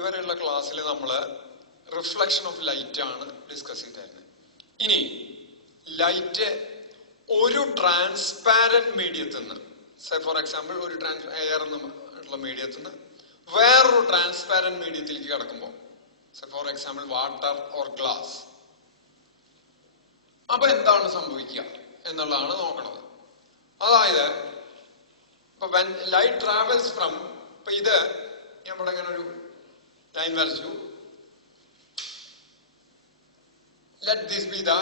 ഇതുവരെയുള്ള ക്ലാസ്സിൽ നമ്മൾ റിഫ്ലക്ഷൻ ഓഫ് ലൈറ്റ് ആണ് ഡിസ്കസ് ചെയ്തിരുന്നത്. ഇനി ലൈറ്റ് ഒരു ട്രാൻസ്പാരന്റ് മീഡിയത്തിൽ നിന്ന്, ഫോർ എക്സാമ്പിൾ ഒരു എയർ എന്നുള്ള മീഡിയത്തിൽ നിന്ന് വേറൊരു ട്രാൻസ്പാരന്റ് മീഡിയത്തിലേക്ക് കടക്കുമ്പോൾ, for example water or glass, അപ്പൊ എന്താണ് സംഭവിക്കുക എന്നുള്ളതാണ് നോക്കണത്. അതായത് ഇപ്പൊ വെൻ ലൈറ്റ് ട്രാവൽസ് ഫ്രം, ഇപ്പൊ ഇത് നമ്മുടെ ഇങ്ങനെ ഒരു ലൈൻ വരച്ചു. Let this be the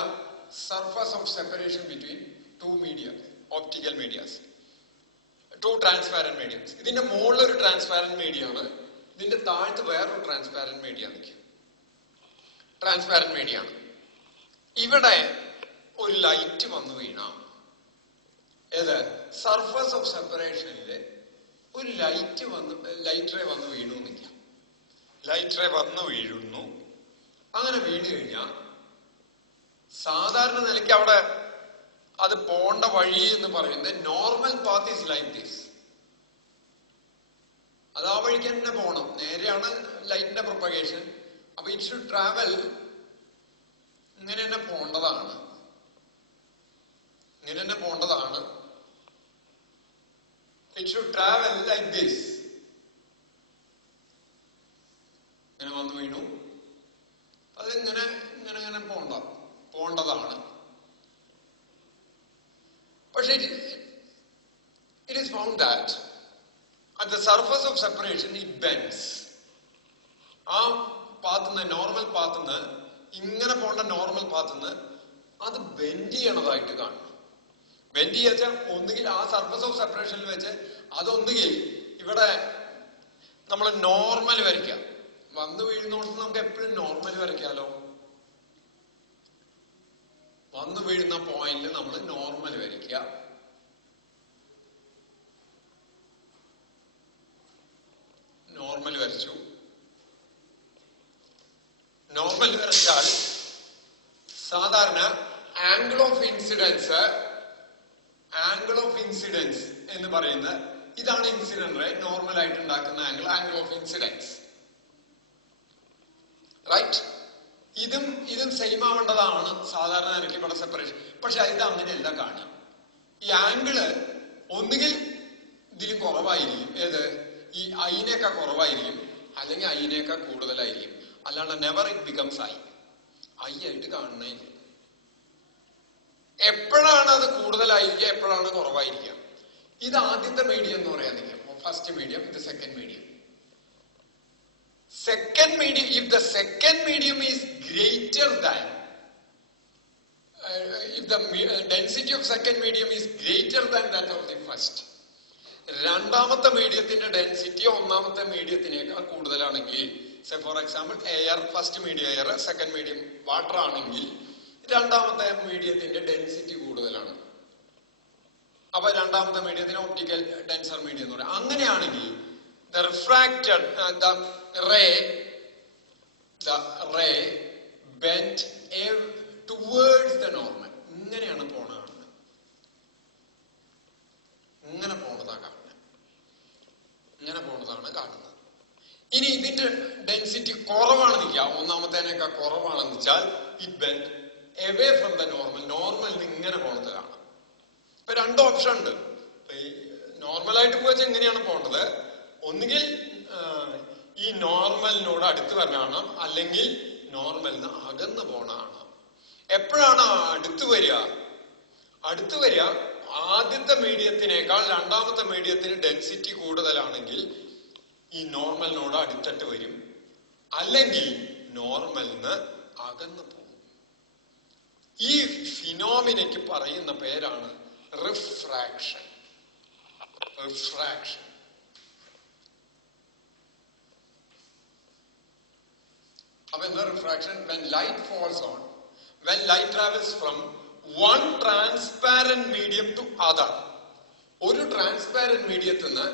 surface of separation between two media, optical medias, two transparent mediums. ഇതിന്റെ മുകളിൽ ഒരു ട്രാൻസ്പാരന്റ് മീഡിയ ആണ്, ഇതിന്റെ താഴത്ത് വേറൊരു ട്രാൻസ്പാരന്റ് മീഡിയ ആണ്. ട്രാൻസ്പാരന്റ് മീഡിയ ആണ്. ഇവിടെ ഒരു ലൈറ്റ് വന്നു വീണ, ഏത് സർഫസ് ഓഫ് സെപ്പറേഷനില് ഒരു ലൈറ്റ് റേ വന്ന് വീണു എന്നില്ല. ലൈറ്റ് റേ വന്നു വീഴുന്നു. അങ്ങനെ വീണ് കഴിഞ്ഞാൽ സാധാരണ നിലയ്ക്ക് അവിടെ അത് പോണ്ട വഴി എന്ന് പറയുന്നത് normal path is like this. അത് ആ വഴിക്ക് തന്നെ പോണം. നേരെയാണ് ലൈറ്റിന്റെ പ്രൊപ്പഗേഷൻ. അപ്പൊ ഇറ്റ് ഷുഡ് ട്രാവൽ, ഇങ്ങനെ തന്നെ പോണ്ടതാണ്. ഇങ്ങനെ തന്നെ പോണ്ടതാണ്. It should travel like this. ഇങ്ങനെ വന്നു വീണു. അത് ഇങ്ങനെ ഇങ്ങനെ ഇങ്ങനെ പോണ്ടതാണ്. പക്ഷെ it is found that at the surface of separation it bends. ആ പാത്തുനിന്ന്, നോർമൽ പാത്തുനിന്ന്, ഇങ്ങനെ പോണ്ട നോർമൽ പാത്തുനിന്ന് അത് ബെൻഡ് ചെയ്യണതായിട്ട് കാണും. ബെൻഡ് ചെയ്യാച്ചാൽ ഒന്നുകിൽ ആ സർഫസ് ഓഫ് സെപ്പറേഷനിൽ വെച്ച് അതൊന്നുകിൽ ഇവിടെ നമ്മൾ നോർമൽ വരയ്ക്കാം. വന്നു വീഴുന്നോടത്ത് നമുക്ക് എപ്പോഴും നോർമൽ വരയ്ക്കാലോ. വന്നു വീഴുന്ന പോയിന്റിൽ നമ്മൾ നോർമൽ വരയ്ക്കുക. നോർമൽ വരച്ചു. നോർമൽ വരച്ചാൽ സാധാരണ ആംഗിൾ ഓഫ് ഇൻസിഡൻസ് എന്ന് പറയുന്ന ഇതാണ് ഇൻസിഡന്റ് റേ നോർമൽ ആയിട്ട് ഉണ്ടാക്കുന്ന ആംഗിൾ ഓഫ് ഇൻസിഡൻസ്. റൈറ്റ്? ഇതും സെയിം ആവേണ്ടതാണ് സാധാരണ നിരക്ക് ഇവിടെ സെപ്പറേഷൻ. പക്ഷെ ഇത് അങ്ങനെയല്ല കാണുക. ഈ ആംഗിള് ഒന്നുകിൽ ഇതിലും കുറവായിരിക്കും, ഏത് ഈ ഐനേക്കാൾ കുറവായിരിക്കും, അല്ലെങ്കിൽ ഐനേക്കാൾ കൂടുതലായിരിക്കും. അല്ലാണ്ട് നെവർ ഇറ്റ് ബിക്കംസ് ഐ ആയിട്ട് കാണുന്നേ. എപ്പോഴാണ് അത് കൂടുതലായിരിക്കുക, എപ്പോഴാണ് കുറവായിരിക്കുക? ഇത് ആദ്യത്തെ മീഡിയം എന്ന് പറയാൻ നിൽക്കാം. ഫസ്റ്റ് മീഡിയം, ഇത് second medium. Second medium, if the second medium is greater than, if the density of second medium is greater than that of the first, രണ്ടാമത്തെ മീഡിയത്തിന്റെ ഡെൻസിറ്റി ഒന്നാമത്തെ മീഡിയത്തിനേക്കാൾ കൂടുതലാണെങ്കിൽ, for example air, first medium air, second medium water ആണെങ്കിൽ രണ്ടാമത്തെ മീഡിയത്തിന്റെ density കൂടുതലാണ്. അപ്പൊ രണ്ടാമത്തെ മീഡിയത്തിന് ഒപ്റ്റിക്കൽ ഡെൻസർ മീഡിയം എന്ന് പറയാം. അങ്ങനെയാണെങ്കിൽ the refracted the ray bent towards the normal. ഇങ്ങനെയാണ് പോണതാണ്. ഇങ്ങനെ പോണതാണ് കാണുന്നത്. ഇനി ഇതിന്റെ ഡെൻസിറ്റി കുറവാണെന്ന് വെച്ചാൽ, ഒന്നാമത്തേനേക്കാൾ കുറവാണെന്ന് വെച്ചാൽ it bend away from the normal. നോർമലിന് ഇങ്ങനെ പോണത് കാണാം. ഇപ്പൊ രണ്ട് ഓപ്ഷൻ ഉണ്ട്. നോർമലായിട്ട് പോയാൽ എങ്ങനെയാണ് പോണ്ടത്? ഒന്നുകിൽ ഈ നോർമലിനോട് അടുത്ത് വരണതാണ്, അല്ലെങ്കിൽ നോർമലിന് അകന്ന് പോണതാണ്. എപ്പോഴാണ് അടുത്ത് വരിക? ആദ്യത്തെ മീഡിയത്തിനേക്കാൾ രണ്ടാമത്തെ മീഡിയത്തിന് ഡെൻസിറ്റി കൂടുതലാണെങ്കിൽ ഈ നോർമലിനോട് അടുത്തിട്ട് വരും, അല്ലെങ്കിൽ നോർമലിന് അകന്ന് പോകും. ഈ ഫിനോമിനയ്ക്ക് പറയുന്ന പേരാണ് റിഫ്രാക്ഷൻ. അപ്പൊ എന്താ refraction? when light travels from one transparent medium to other, ഒരു ട്രാൻസ്പാരന്റ് മീഡിയത്തിൽ നിന്ന്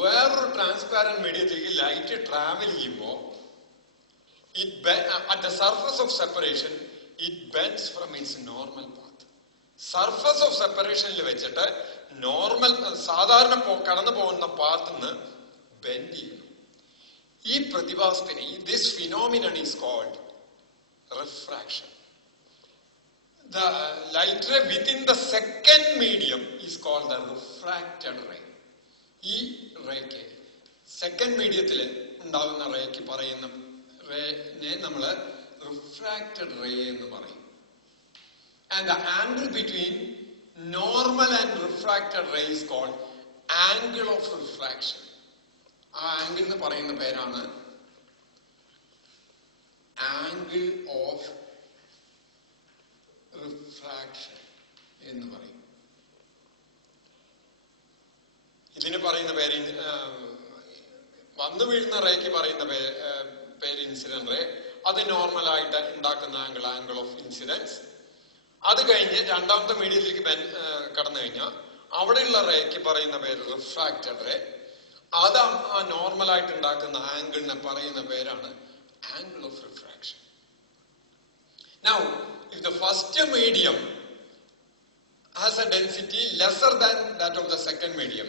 വേറൊരു ട്രാൻസ്പാരന്റ് മീഡിയത്തിലേക്ക് ലൈറ്റ് ട്രാവൽ ചെയ്യുമ്പോൾ at the surface of separation it bends from its normal path. Surface of സെപ്പറേഷനിൽ വെച്ചിട്ട് നോർമൽ സാധാരണ കടന്നു പോകുന്ന പാത്ത് നിന്ന് ബെൻഡ് ചെയ്യുന്നു. ഈ പ്രതിഭാസത്തിന്, this phenomenon is called refraction. The light ray within the second medium is called the refracted ray. ഈ rake second മീഡിയത്തിൽ ഉണ്ടാകുന്ന റേക്ക് പറയുന്ന റേനെ നമ്മൾ റിഫ്രാക്റ്റഡ് റേ എന്ന് പറയും. And the angle between normal and refracted ray is called angle of refraction. ആ angle എന്ന് പറയുന്ന പേരാണ് ആംഗിൾ ഓഫ് റിഫ്രാക്ഷൻ എന്ന് പറയും. ഇതിന് പറയുന്ന പേര്, വന്നു വീഴുന്ന റേക്ക് പറയുന്ന പേര് ഇൻസിഡന്റ് റേ. അത് നോർമലായിട്ട് ഉണ്ടാക്കുന്ന ആംഗിൾ ഓഫ് ഇൻസിഡൻസ്. അത് കഴിഞ്ഞ് രണ്ടാമത്തെ മീഡിയത്തിലേക്ക് കടന്നു കഴിഞ്ഞാൽ അവിടെയുള്ള റേക്ക് പറയുന്ന പേര് റിഫ്രാക്റ്റഡ് റേ. അത് ആ നോർമലായിട്ട് ഉണ്ടാക്കുന്ന ആംഗിളിനെ പറയുന്ന പേരാണ് angle of refraction. Now, if the first medium has a density lesser than that of the second medium,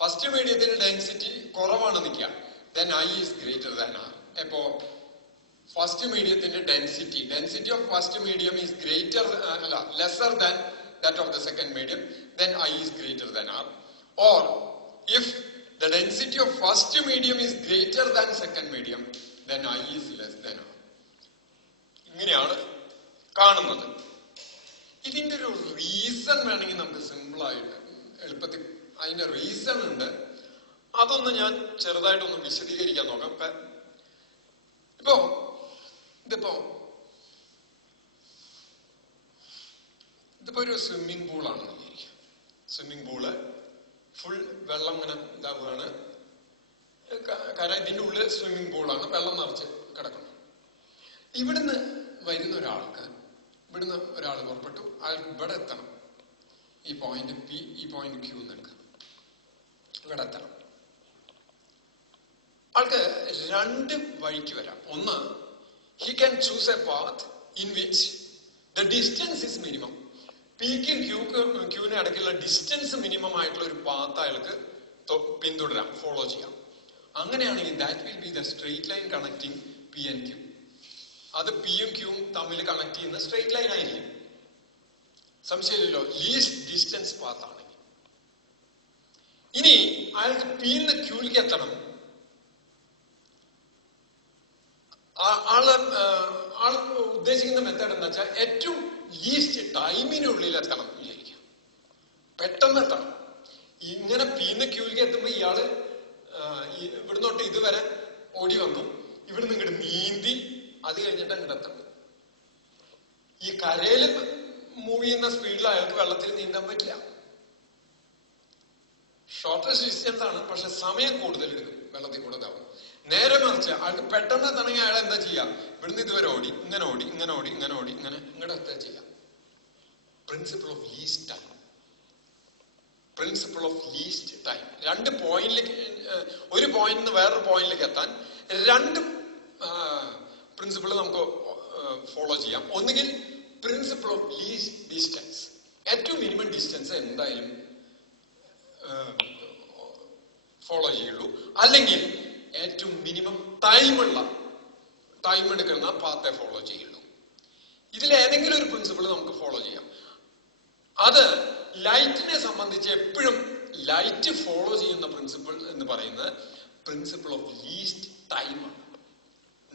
first mediumത്തിന്റെ ഡെൻസിറ്റി കുറവാണ് നിൽക്കുക, then I is greater than R. അപ്പോ ഫസ്റ്റ് മീഡിയത്തിന്റെ density of first medium is lesser than that of the second medium, then I is greater than R. Or if the density of first medium is greater than second medium, then I is less than R. ഇങ്ങനെയാണ് കാണുന്നത്. ഇതിന്റെ ഒരു reason വേണമെങ്കിൽ നമുക്ക് സിമ്പിളായിട്ട് എളുപ്പത്തിൽ അതിന്റെ reason ഉണ്ട്. അതൊന്ന് ഞാൻ ചെറുതായിട്ടൊന്ന് വിശദീകരിക്കാൻ നോക്കാം. ഇതിപ്പോ ഒരു സ്വിമ്മിംഗ് പൂളാണെന്ന് വിചാരിക്കാം. സ്വിമ്മിംഗ് പൂള് ഫുൾ വെള്ളം ഇങ്ങനെ ഇതാവുകയാണ്. കാരണം ഇതിന്റെ ഉള്ളിൽ സ്വിമ്മിംഗ് പൂളാണ്, വെള്ളം നിറച്ച് കിടക്കണം. ഇവിടുന്ന് വരുന്ന ഒരാൾക്ക്, ഇവിടുന്ന് ഒരാൾ പുറപ്പെട്ടു, അയാൾക്ക് ഇവിടെ എത്തണം. ഈ പോയിന്റ് പി, ഈ പോയിന്റ് ക്യൂ എന്ന് എടുക്കാം. ഇവിടെ എത്തണം. ആൾക്ക് രണ്ട് വഴിക്ക് വരാം. ഒന്ന്, he can choose a path in which the distance is minimum. പിക്കും ക്യൂവിന് ഇടയ്ക്കുള്ള ഡിസ്റ്റൻസ് മിനിമം ആയിട്ടുള്ള ഒരു പാത്ത് അയാൾക്ക് പിന്തുടരാം, ഫോളോ ചെയ്യാം. അങ്ങനെയാണെങ്കിൽ that will be the straight line connecting P and Q. അത് പിയും ക്യൂവും തമ്മിൽ കണക്ട് ചെയ്യുന്ന സ്ട്രെയിറ്റ് ലൈൻ ആയിരിക്കും. സംശയമില്ലല്ലോ, ലീസ്റ്റ് ഡിസ്റ്റൻസ് പാത്ത് ആണെങ്കിൽ. ഇനി അയാൾക്ക് പിന്ന് ക്യൂവിലേക്ക് എത്തണം. ആള് ഉദ്ദേശിക്കുന്ന മെത്തേഡ് എന്താ വെച്ചാൽ ഏറ്റവും ലീസ്റ്റ് ടൈമിനുള്ളിൽ എത്തണം വിചാരിക്കാം, പെട്ടെന്ന് എത്തണം. ഇങ്ങനെ പിന്ന് ക്യൂവിലേക്ക് എത്തുമ്പോ ഇയാള് ഇവിടുന്നോട്ട് ഇതുവരെ ഓടി വന്നു, ഇവിടുന്ന് ഇങ്ങോട്ട് നീന്തി, അത് കഴിഞ്ഞിട്ട് അങ്ങോട്ട് എത്തണം. ഈ കരയിൽ മൂവ് ചെയ്യുന്ന സ്പീഡിൽ അയാൾക്ക് വെള്ളത്തിൽ നീന്താൻ പറ്റില്ല. ഷോർട്ടസ്റ്റ് ഡിസ്റ്റൻസ് ആണ്, പക്ഷെ സമയം കൂടുതൽ എടുക്കും വെള്ളത്തിൽ കൂടെ ഇതാവും. നേരെ മറിച്ച് അയാൾക്ക് പെട്ടെന്ന് എത്തണമെങ്കിൽ അയാൾ എന്താ ചെയ്യാം, ഇവിടുന്ന് ഇതുവരെ ഓടി, ഇങ്ങനെ ഓടി, ഇങ്ങനെ ഓടി, ഇങ്ങനെ ഓടി, ഇങ്ങനെ ഇങ്ങോട്ട് എത്താൻ ചെയ്യാം. Principle of least time. Principle of least time. രണ്ട് പോയിന്റിലേക്ക്, ഒരു പോയിന്റിൽ നിന്ന് വേറൊരു പോയിന്റിലേക്ക് എത്താൻ രണ്ട് പ്രിൻസിപ്പിൾ നമുക്ക് ഫോളോ ചെയ്യാം. ഒന്നുകിൽ പ്രിൻസിപ്പിൾ ഓഫ് ലീസ്റ്റ് ഡിസ്റ്റൻസ്, ഏറ്റവും മിനിമം ഡിസ്റ്റൻസ് എന്തായാലും ഫോളോ ചെയ്യുള്ളൂ. അല്ലെങ്കിൽ ഏറ്റവും മിനിമം ടൈം എടുക്കുന്ന പാത്തെ ഫോളോ ചെയ്യുള്ളൂ. ഇതിലേതെങ്കിലും ഒരു പ്രിൻസിപ്പിൾ നമുക്ക് ഫോളോ ചെയ്യാം. അത് ലൈറ്റിനെ സംബന്ധിച്ച് എപ്പോഴും ലൈറ്റ് ഫോളോ ചെയ്യുന്ന പ്രിൻസിപ്പിൾ എന്ന് പറയുന്നത് പ്രിൻസിപ്പിൾ ഓഫ് ലീസ്റ്റ് ടൈമാണ്,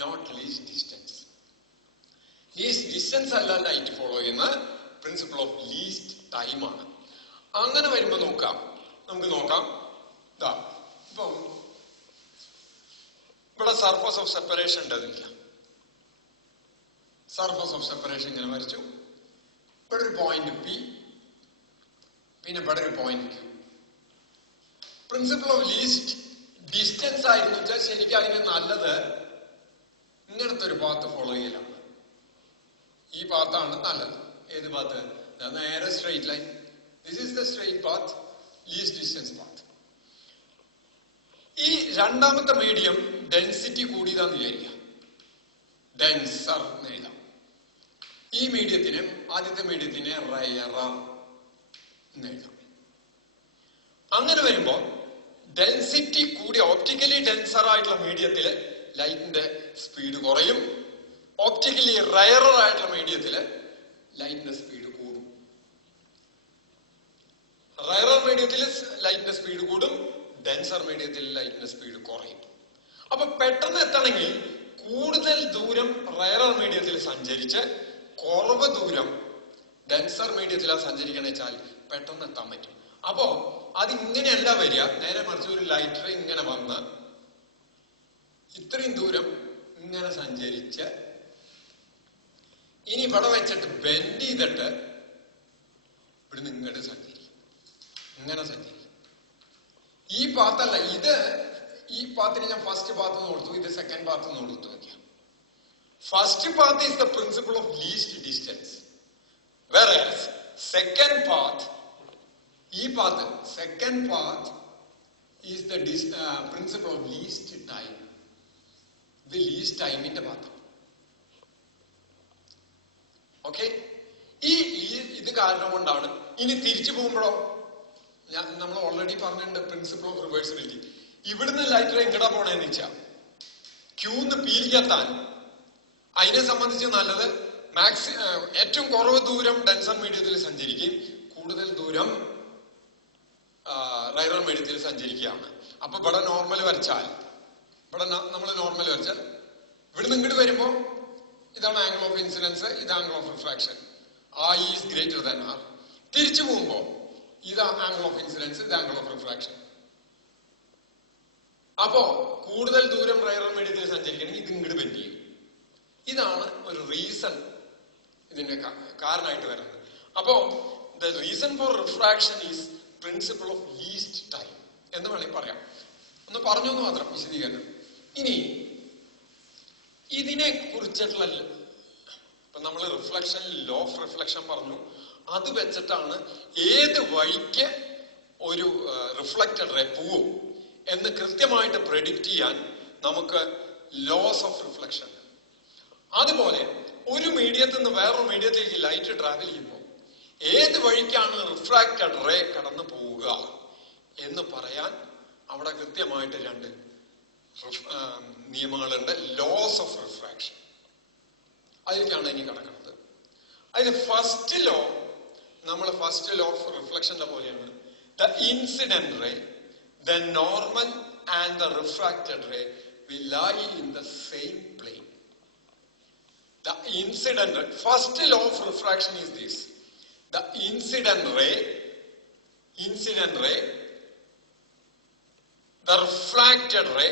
not least distance. Least distance അല്ല ലൈറ്റ് ഫോളോ ചെയ്യുന്ന പ്രിൻസിപ്പിൾ ഓഫ് ലീസ്റ്റ് ടൈമാണ്. അങ്ങനെ വരുമ്പോ നമുക്ക് നോക്കാം. ഇപ്പം ഇവിടെ സർഫസ് ഓഫ് സെപ്പറേഷൻ ഉണ്ടെന്നില്ല. സർഫസ് ഓഫ് സെപ്പറേഷൻ ഇങ്ങനെ വരച്ചു. ഇവിടെ ഒരു പോയിന്റ് പി, പിന്നെ ഇവിടെ ഒരു point Q. Principle of least distance ആയിരുന്നു വെച്ചാൽ ശരിക്കും അതിന് നല്ലത് ഇങ്ങനത്തെ ഒരു പാത്ത് ഫോളോ ചെയ്യലാണ്. ഈ പാത്താണ് നല്ലത്. ഏത് പാത്ത്? നേരെ straight line. This is the straight path, least distance path. ഈ രണ്ടാമത്തെ മീഡിയം ഡെൻസിറ്റി കൂടിയതാന്ന് വിചാരിക്കാം, ഡെൻസർ എന്ന് എഴുതാം. ഈ മീഡിയത്തിന്, ആദ്യത്തെ മീഡിയത്തിന് റയറർ എന്ന് എഴുതാം. അങ്ങനെ വരുമ്പോ ഡെൻസിറ്റി കൂടി ഓപ്റ്റിക്കലി ഡെൻസർ ആയിട്ടുള്ള മീഡിയത്തില് ലൈറ്റിന്റെ സ്പീഡ് കുറയും. ഓപ്റ്റിക്കലി റയറർ ആയിട്ടുള്ള മീഡിയത്തില് ലൈറ്റിന്റെ സ്പീഡ് കൂടും. റയറർ മീഡിയത്തിൽ ലൈറ്റിന്റെ സ്പീഡ് കൂടും, ഡെൻസർ മീഡിയത്തിൽ ലൈറ്റിന്റെ സ്പീഡ് കുറയും. അപ്പൊ പെട്ടെന്ന് എത്തണമെങ്കിൽ കൂടുതൽ ദൂരം റയറർ മീഡിയത്തിൽ സഞ്ചരിച്ച് കുറവ് ദൂരം ഡെൻസർ മീഡിയത്തിലാണ് സഞ്ചരിക്കണ വെച്ചാൽ പെട്ടെന്ന് എത്താൻ പറ്റും. അപ്പോ അതിങ്ങനെയല്ല വരിക, നേരെ മറിച്ച് ഒരു ലൈറ്റർ ഇങ്ങനെ വന്ന് ഇത്രയും ദൂരം ഇങ്ങനെ സഞ്ചരിച്ച് ഇനി ഇവിടെ വെച്ചിട്ട് ബെൻഡ് ചെയ്തിട്ട് ഇവിടുന്ന് ഇങ്ങോട്ട് സഞ്ചരിക്കും, ഇങ്ങനെ സഞ്ചരിക്കും. ഈ പാത്തല്ല ഇത്, ഈ പാത്തിന് ഞാൻ ഫസ്റ്റ് പാത്ത് കൊടുത്തു, ഇത് സെക്കൻഡ് പാത്ത് കൊടുത്തു നോക്കിയാൽ first path is the principle of least distance, whereas second path, ഈ path second path is the principle of least time. ഇത് ലീസ്റ്റ് ടൈമിന്റെ പാത്ത്. ഓക്കെ, ഇത് കാരണം കൊണ്ടാണ്. ഇനി തിരിച്ചു പോകുമ്പോഴോ, നമ്മൾ ഓൾറെഡി പറഞ്ഞിട്ടുണ്ട് പ്രിൻസിപ്പിൾ ഓഫ് റിവേഴ്സിബിലിറ്റി. ഇവിടുന്ന് ലൈറ്റർ എങ്ങടാ പോണേന്ന് വെച്ചാൽ ക്യൂന്ന് പീലിക്കെത്താൻ അതിനെ സംബന്ധിച്ച് നല്ലത് ഏറ്റവും കുറവ് ദൂരം ഡെൻസർ മീഡിയത്തിൽ സഞ്ചരിക്കുകയും കൂടുതൽ ദൂരം റയറർ മീഡിയത്തിൽ സഞ്ചരിക്കുകയാണ്. അപ്പൊ ഇവിടെ നോർമൽ വരച്ചാൽ, ഇവിടെ നമ്മൾ നോർമൽ വരച്ചാൽ ഇവിടുന്ന് ഇങ്ങോട്ട് വരുമ്പോ ഇതാണ് ആംഗിൾ ഓഫ് ഇൻസിഡൻസ്, ഇത് angle of refraction. I is greater than R. തിരിച്ചു പോകുമ്പോ ഇത് ആംഗിൾ ഓഫ് ഇൻസിഡൻസ്, ഇത് ആംഗിൾ ഓഫ് റിഫ്രാക്ഷൻ. അപ്പോ കൂടുതൽ ദൂരം റയറർ മീഡിയത്തിൽ സഞ്ചരിക്കണമെങ്കിൽ ഇത് ഇങ്ങോട്ട് ബെൻഡ് ചെയ്യും. ഇതാണ് ഒരു റീസൺ ഇതിന്റെ കാരണമായിട്ട് വരുന്നത്. അപ്പോ the reason for refraction is principle of least time എന്ന് വേണമെങ്കിൽ പറയാം. ഒന്ന് പറഞ്ഞു എന്ന് മാത്രം വിശദീകരണം. ഇനി ഇതിനെ കുറിച്ചിട്ടുള്ള ഇപ്പൊ നമ്മൾ റിഫ്ലക്ഷൻ, ലോ ഓഫ് റിഫ്ലക്ഷൻ പറഞ്ഞു. അത് വെച്ചിട്ടാണ് ഏത് വഴിക്ക് ഒരു റിഫ്ലക്റ്റഡ് റേ പോവും എന്ന് കൃത്യമായിട്ട് പ്രെഡിക്റ്റ് ചെയ്യാൻ നമുക്ക് ലോസ് ഓഫ് റിഫ്ലക്ഷൻ. അതുപോലെ ഒരു മീഡിയത്തിൽ നിന്ന് വേറൊരു മീഡിയത്തിലേക്ക് ലൈറ്റ് ട്രാവൽ ചെയ്യുമ്പോൾ ഏത് വഴിക്കാണ് റിഫ്രാക്റ്റഡ് റേ കടന്നു പോവുക എന്ന് പറയാൻ അവിടെ കൃത്യമായിട്ട് രണ്ട് നിയമങ്ങളുണ്ട്. ലോസ് ഓഫ് റിഫ്രാക്ഷൻ, അതിലേക്കാണ് ഇനി കിടക്കുന്നത്. അതിന് ഫസ്റ്റ് ലോ, നമ്മൾ ഫസ്റ്റ് ലോ ഓഫ് റിഫ്ലക്ഷന്റെ പോലെയാണ്. The incident ray, the normal and the refracted ray will lie in the same plane. The incident ray, first law of refraction is this: the incident ray, the refracted ray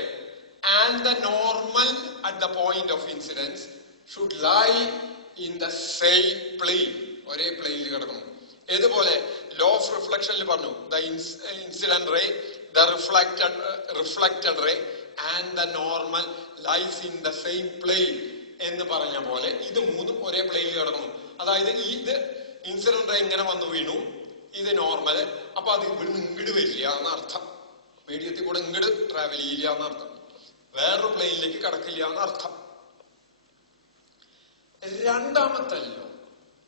and the normal at the point of incidence should lie in the same plane. ഒരേ പ്ലെയിനിൽ കിടക്കണം. ഏതുപോലെ law of റിഫ്ലക്ഷനിൽ പറഞ്ഞു, the incident ray, the reflected ray and the normal lies in the same plane എന്ന് പറഞ്ഞ പോലെ ഇത് മൂന്നും ഒരേ പ്ലെയിനിൽ കിടക്കണം. അതായത് ഇത് ഇൻസിഡന്റ് റേ ഇങ്ങനെ വന്നു വീണു, ഇത് നോർമല്. അപ്പൊ അത് ഇവിടുന്ന് ഇങ്ങോട്ട് വരില്ല എന്നർത്ഥം, മീഡിയത്തിൽ കൂടെ ഇങ്ങോട്ട് ട്രാവൽ ചെയ്യില്ല എന്നർത്ഥം, വേറൊരു പ്ലെയിനിലേക്ക് കടക്കില്ല എന്നർത്ഥം. രണ്ടാമത്തെ ലോ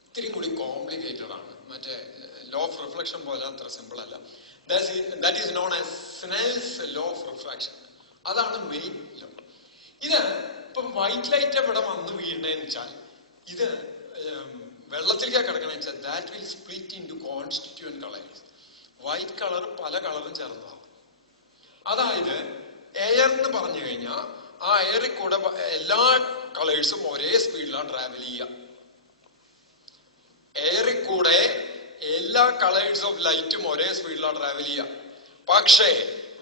ഇത്തിരി കൂടി കോംപ്ലിക്കേറ്റഡ് ആണ്. മറ്റേ ലോ ഓഫ് റിഫ്ലക്ഷൻ പോലെ അത്ര സിമ്പിൾ അല്ല. That is known as Snell's law of refraction. അതാണ് മെയിൻ ലോ. ഇത് ഇപ്പം വൈറ്റ് ലൈറ്റ് എവിടെ വന്ന് വീഴണേന്ന് വെച്ചാൽ, ഇത് വെള്ളത്തിലേക്കാ കിടക്കണെന്ന് വെച്ചാൽ that will split into constituent colours. White colour പല കളറും ചേർന്നതാണ്. അതായത് എയർ എന്ന് പറഞ്ഞു കഴിഞ്ഞാൽ ആ എയറിൽ കൂടെ എല്ലാ കളേഴ്സും ഒരേ സ്പീഡിലാണ് ട്രാവൽ ചെയ്യുക. എയറിൽ കൂടെ എല്ലാ കളേഴ്സ് ഓഫ് ലൈറ്റും ഒരേ സ്പീഡിലാണ് ട്രാവൽ ചെയ്യുക. പക്ഷേ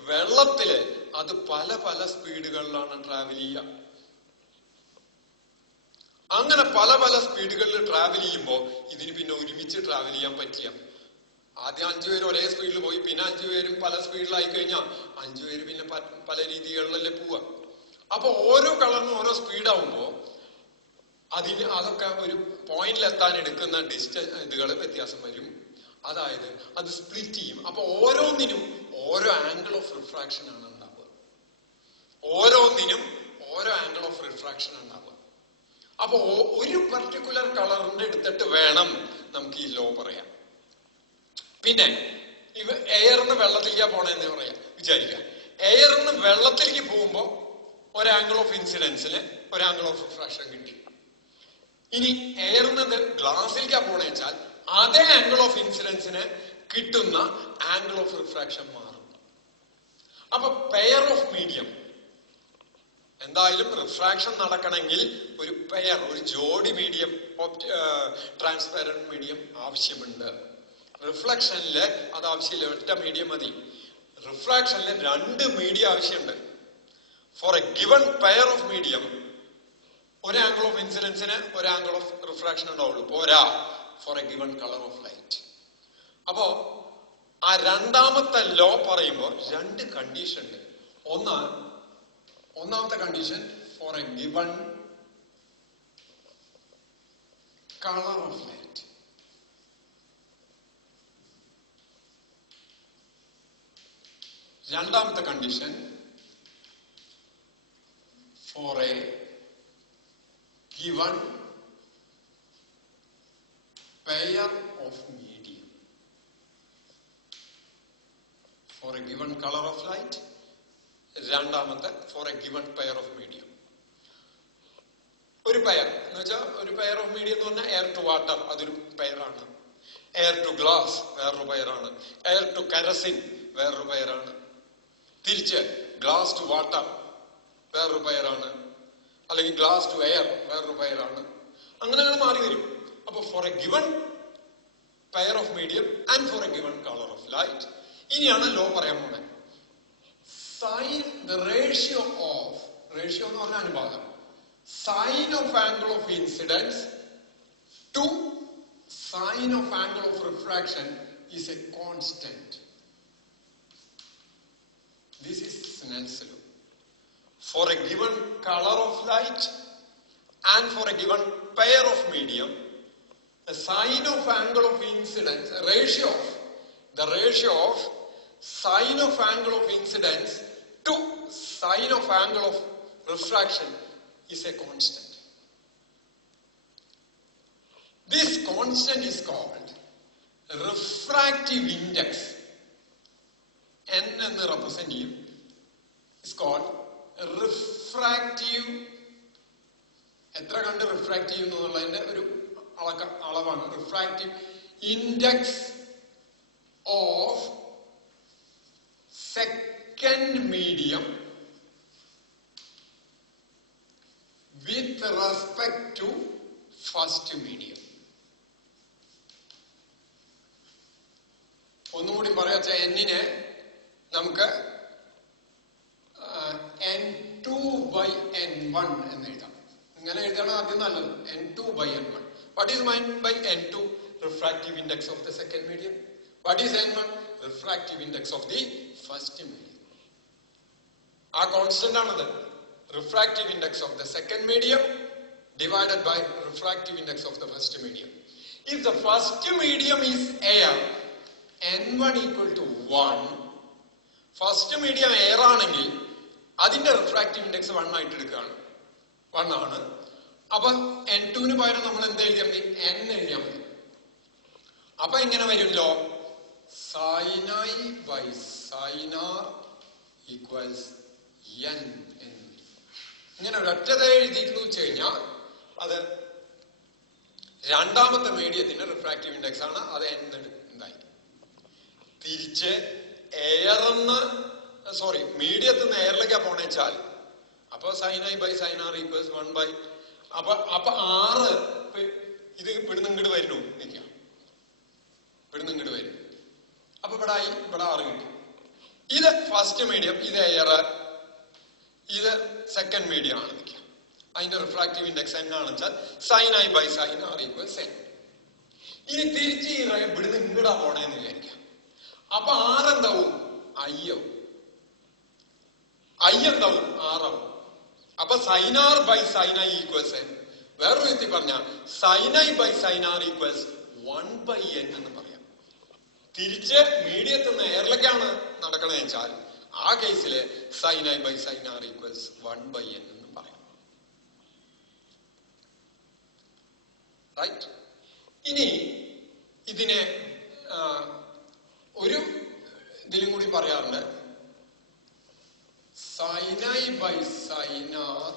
വെള്ളത്തില് അത് പല പല സ്പീഡുകളിലാണ് ട്രാവൽ ചെയ്യുക. അങ്ങനെ പല പല സ്പീഡുകളിൽ ട്രാവൽ ചെയ്യുമ്പോൾ ഇതിന് പിന്നെ ഒരുമിച്ച് ട്രാവൽ ചെയ്യാൻ പറ്റില്ല. ആദ്യം 5 പേര് ഒരേ സ്പീഡിൽ പോയി, പിന്നെ 5 പേരും പല സ്പീഡിലായി കഴിഞ്ഞാൽ 5 പേര് പിന്നെ പല രീതികളിലല്ലേ പോവുക. അപ്പൊ ഓരോ കളറിനും ഓരോ സ്പീഡാവുമ്പോ അതൊക്കെ ഒരു പോയിന്റിലെത്താൻ എടുക്കുന്ന ഇതുകൾ വ്യത്യാസം വരും. അതായത് അത് സ്പ്ലിറ്റ് ചെയ്യും. അപ്പൊ ഓരോന്നിനും ഓരോ ആംഗിൾ ഓഫ് റിഫ്രാക്ഷൻ ആണ് ഉണ്ടാവുക. ഓരോന്നിനും ഓരോ ആംഗിൾ ഓഫ് റിഫ്രാക്ഷൻ ഉണ്ടാവുക. അപ്പൊ ഒരു പർട്ടിക്കുലർ കളറിന്റെ എടുത്തിട്ട് വേണം നമുക്ക് ഈ ലോ പറയാം. പിന്നെ എയറിന് വെള്ളത്തിലേക്കാ പോണേന്ന് പറയാം. വിചാരിക്കുക. എയറിന്ന് വെള്ളത്തിലേക്ക് പോകുമ്പോൾ ഒരു ആംഗിൾ ഓഫ് ഇൻസിഡൻസിന് ഒരു ആംഗിൾ ഓഫ് റിഫ്രാക്ഷൻ കിട്ടി. ഇനി എയറിന്ന് ഗ്ലാസ്സിലേക്കാ പോണെന്ന് വെച്ചാൽ അതേ ആംഗിൾ ഓഫ് ഇൻസിഡൻസിന് കിട്ടുന്ന ആംഗിൾ ഓഫ് റിഫ്രാക്ഷൻ മാറും. അപ്പൊ പെയർ ഓഫ് മീഡിയം, എന്തായാലും റിഫ്രാക്ഷൻ നടക്കണമെങ്കിൽ ഒരു പെയർ, ഒരു ജോഡി മീഡിയം, ട്രാൻസ്പെറന്റ് മീഡിയം ആവശ്യമുണ്ട്. റിഫ്ലക്ഷനില് അത് ആവശ്യമില്ല, ഒറ്റ മീഡിയം മതി. റിഫ്രാക്ഷനില് രണ്ട് മീഡിയം ആവശ്യമുണ്ട്. For a given pair of medium ഒരു ആംഗിൾ ഓഫ് ഇൻസിഡൻസിന് ഒരു ആംഗിൾ ഓഫ് റിഫ്രാക്ഷൻ ഉണ്ടാവുള്ളൂ, പോരാ for a given colour of light. അപ്പോ ആ രണ്ടാമത്തെ ലോ പറയുമ്പോൾ രണ്ട് കണ്ടീഷൻ ഉണ്ട്. ഒന്നാമത്തെ condition for a given colour of light. രണ്ടാമത്തെ condition for a given pair of medium. For a given color of light, രണ്ടാമത്തെ for a given pair of medium. ഒരു പെയർ എന്ന് വെച്ചാൽ ഒരു പെയർ ഓഫ് മീഡിയം എന്ന് പറഞ്ഞാൽ എയർ ടു വാട്ടർ അതൊരു പെയറാണ്, air to glass വേറൊരു പെയറാണ്, എയർ ടു കെറസിൻ വേറൊരു പെയറാണ്, തിരിച്ച് ഗ്ലാസ് ടു വാട്ടർ വേറൊരു പെയറാണ്, അല്ലെങ്കിൽ ഗ്ലാസ് ടു എയർ വേറൊരു പെയറാണ്. അങ്ങനെ മാറി വരും. അപ്പൊ for a given pair of medium and for a given colour of light. ഇനിയാണ് ലോ പറയാൻ പോണേ. സൈൻ ദ റേഷ്യോ എന്ന് പറഞ്ഞ അനുപാതം sine of angle of incidence to sine of angle of refraction is a constant. This is Snell's law. For a given color of light and for a given pair of medium, the sine of angle of incidence, the ratio of sine of angle of incidence to sine of angle of refraction is a constant. This constant is called refractive index. N and the representative is called refractive. എത്ര കണ്ട് refractive എന്നുള്ളതിന്റെ ഒരു അളവാണ് refractive index of second medium with respect to first medium. ഒന്നുകൂടി പറയാച്ച, എന്നിനെ നമുക്ക് N2/N1 എന്ന് എഴുതാം. ഇങ്ങനെ എഴുതണം ആദ്യം നല്ലത്. N2/N1. What is meant by N2? Refractive index of the second medium. What is N1? Refractive index of the first medium. ആ കോൺസ്റ്റന്റ് ആണത്. Refractive index of the second medium divided by refractive index of the first medium. If the first medium is air, N1 equal to 1. First medium air ആണെങ്കിൽ അതിന്റെ refractive index 1 ആയിട്ട് എടുക്കുകയാണ്. 1 ആണ്. അപ്പൊ N2 പകരം നമ്മൾ എന്ത് എഴുതിയാൽ മതി? N എഴുതിയാൽ മതി. അപ്പൊ എങ്ങനെ വരുമല്ലോ? sin I by sin R equals N എന്ന്. ഇങ്ങനെ ഒരൊറ്റത് എഴുതിയിരുന്നു വെച്ച് കഴിഞ്ഞാൽ അത് രണ്ടാമത്തെ മീഡിയത്തിന്റെ റിഫ്രാക്റ്റീവ് ഇൻഡെക്സ് ആണ്. അത് N എന്തായി. തിരിച്ച് മീഡിയത്തിൽ എയറിലേക്കാ പോണെച്ചാൽ അപ്പൊ sin I by sin R equals 1 അപ്പൊ 6 ഇത് ഇവിടുന്ന് ഇങ്ങോട്ട് വരുന്നു നിൽക്കാം, ഇവിടുന്ന് ഇങ്ങോട്ട് വരും. അപ്പൊ ഇവിടെ 6 കിട്ടി. ഇത് ഫസ്റ്റ് മീഡിയം, ഇത് എയർ, ഇത് സെക്കൻഡ് മീഡിയം ആണ് നിൽക്കുക. അതിന്റെ റിഫ്രാക്റ്റീവ് ഇൻഡെക്സ് എന്നാണെന്ന് വെച്ചാൽ sin I by sin R equals N. ഇനി തിരിച്ച് ഇവിടുന്ന് ഇങ്ങടാ പോണേന്ന് വിചാരിക്കാം. അപ്പൊ 6 എന്താവും? I എന്താവും? 6 ആവും. അപ്പൊ sin R by sin I equals N. വേറൊരു വിധത്തിൽ പറഞ്ഞ sin I by sin R equals 1/N എന്ന് പറയാം. തിരിച്ച് മീഡിയത്തിൽ നിന്ന് എയറിലേക്കാണ് നടക്കണമെന്ന് വെച്ചാൽ ആ കേസില് sin I by sin R equals 1/N എന്ന് പറയാം. റൈറ്റ്. ഇനി ഇതിനെ ഒരു ഇതിലും കൂടി പറയാറുണ്ട്. sin I by sin R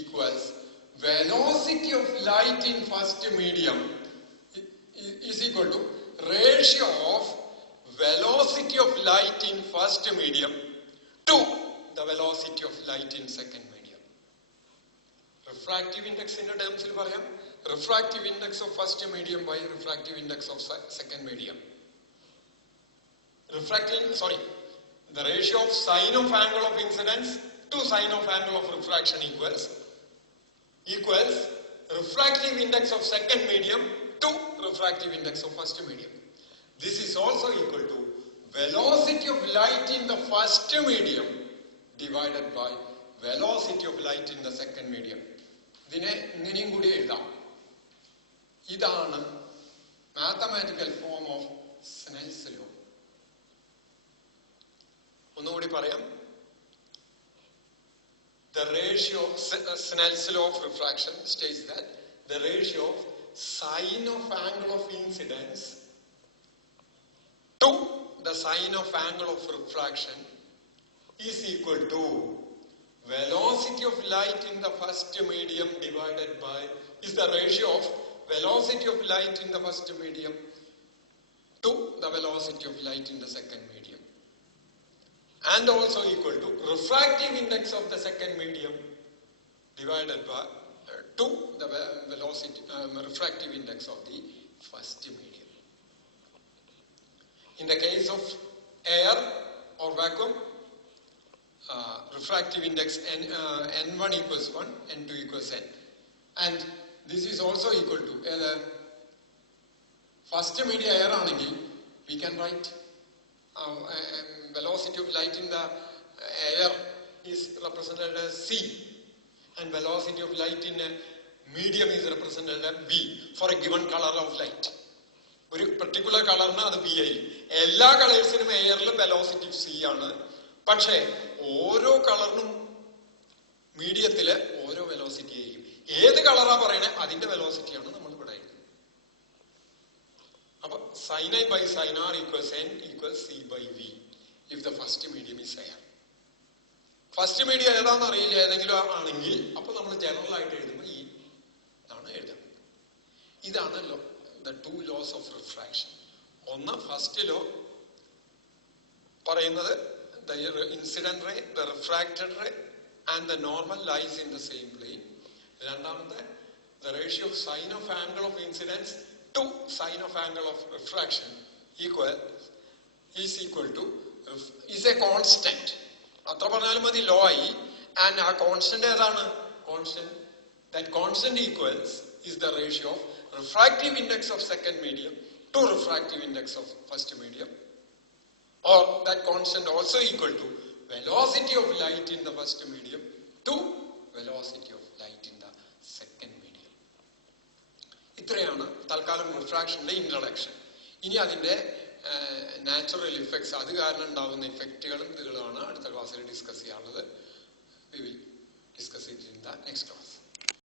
equals velocity of light in first medium is equal to ratio of velocity of light in first medium to the velocity of light in second medium. Refractive index in the terms il parayam, refractive index of first medium by refractive index of second medium. The ratio of sine of angle of incidence to sine of angle of refraction equals refractive index of second medium to refractive index of first medium. This is also equal to velocity of light in the first medium divided by velocity of light in the second medium. ഇതിനെ ഇങ്ങനെയും കൂടി എഴുതാം. ഇതാണ് mathematical form of Snell's law. ഒന്നുകൂടി പറയാം. The ratio of Snell's law of refraction states that the ratio of sine of angle of incidence to the sine of angle of refraction is equal to velocity of light in the first medium divided by is the ratio of velocity of light in the first medium to the velocity of light in the second medium, and also equal to refractive index of the second medium divided by to the velocity refractive index of the first medium. In the case of air or vacuum, refractive index n1 equals 1, n2 equals n, and this is also equal to first medium air anengil we can write velocity of light in the air is represented as c, and velocity of light in a medium is represented as v for a given color of light. ഒരു particular കളറിന് അത് V ആയി. എല്ലാ കളേഴ്സിനും എയറിൽ velocity C ആണ്. പക്ഷേ ഓരോ കളറിനും മീഡിയത്തില് ഓരോ വെലോസിറ്റി ആയിരിക്കും. ഏത് കളറാ പറയണേ അതിന്റെ വെലോസിറ്റിയാണ് നമ്മൾ ഇവിടെ. അപ്പൊ sin I by sin R equals n equals c by v if the first medium is air. First medium ഏതാണെന്ന് അറിയില്ല, ഏതെങ്കിലും ആണെങ്കിൽ അപ്പൊ നമ്മൾ ജനറൽ ആയിട്ട് എഴുതുമ്പോൾ ഈ ഇതാണ് എഴുതുന്നത്. ഇതാണല്ലോ the two laws of refraction. ഒന്ന് ഫസ്റ്റ് ലോ പറയുന്നത് the incident ray, the refracted ray and the normal lies in the same plane. രണ്ടാമത്തെ the ratio of sine of angle of incidence to sine of angle of refraction is equal to is a constant. അത്ര പറഞ്ഞാലും മതി, law ആയി. And ആ constant ഏതാണ്? that constant equals is the ratio of refractive index of second medium to refractive index of first medium, or that constant also equal to velocity of light in the first medium to velocity of light in the second medium. ഇത്രയാണ് തൽക്കാലം റിഫ്രാക്ഷന്റെ introduction. ഇനി അതിന്റെ natural effects, അത് കാരണം ഉണ്ടാകുന്ന ഇഫക്റ്റുകളും ഇതുകളുമാണ് അടുത്ത ക്ലാസ്സിൽ discuss ചെയ്യാനുള്ളത്. We will discuss it in the next class.